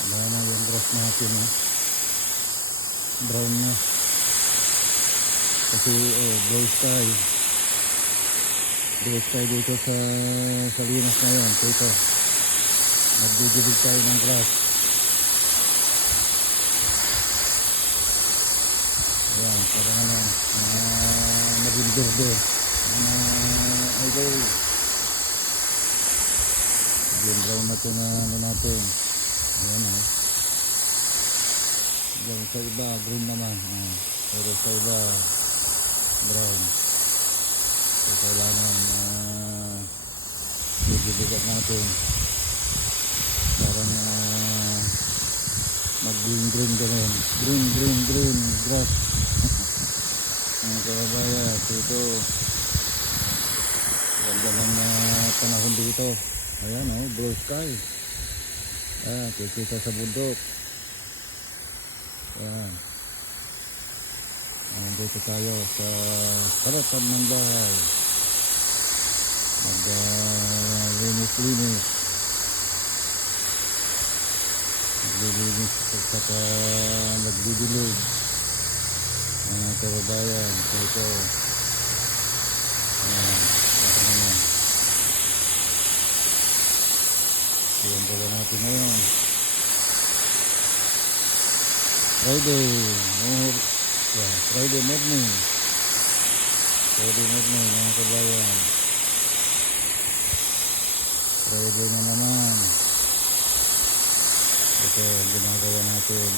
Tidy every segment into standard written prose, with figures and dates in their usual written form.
Wala na yung grass natin, oh. Brown na. Kasi blue sky. Blue sky dito sa Salinas ngayon. So ito, nagdidilig tayo ng grass. Ayan, parang ano, naging berde. Idol. Yung brown na ito na ano natin. Ayan, oh. Yung sa iba, green naman. Pero sa iba, brown. So kailangan dididigat natin. Parang mag-green ganun. Green grass. Mga kababayan, so ito ganda ng panahon dito. Ayan, blue sky. Kikita sa bundok. Ayan, nandito tayo sa harapan ng bahay. Linis-linis. Naglilinis at nagdidilig. Mga kababayan, so ito. Ayan, ayan pala natin ngayon. Friday morning. Friday morning, mga kabayan. Friday na naman. Ito ang ginagawa natin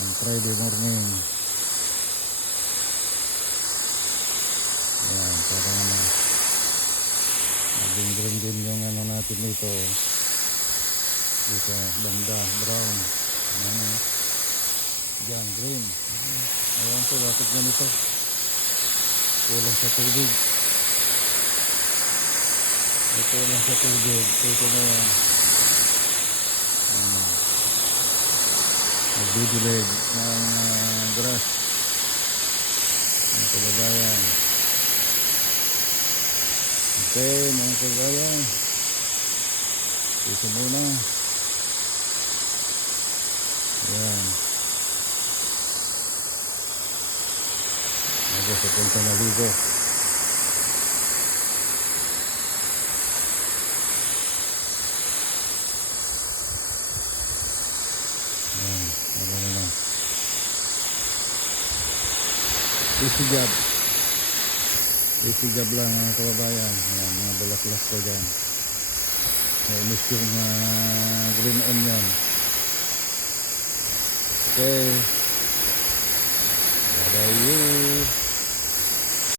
ang Friday morning. Ayan, parang naging green din yung ano natin dito. Dito, banda, brown. Ayan, dyan, green. Ayan po, bakit ganito? Kulang sa tubig. Kulang sa tubig. Ito na yan. Nagdidilig ng grass. Mga kababayan. Okay, mga kababayan. Ito muna. Ayan. Ako sa punta na ligo. Ayan. Ano na. Easy job. Easy job lang mga kababayan. Ayan, mga balas-las ko dyan. Nainis yung green onion. Okay. Bye-bye.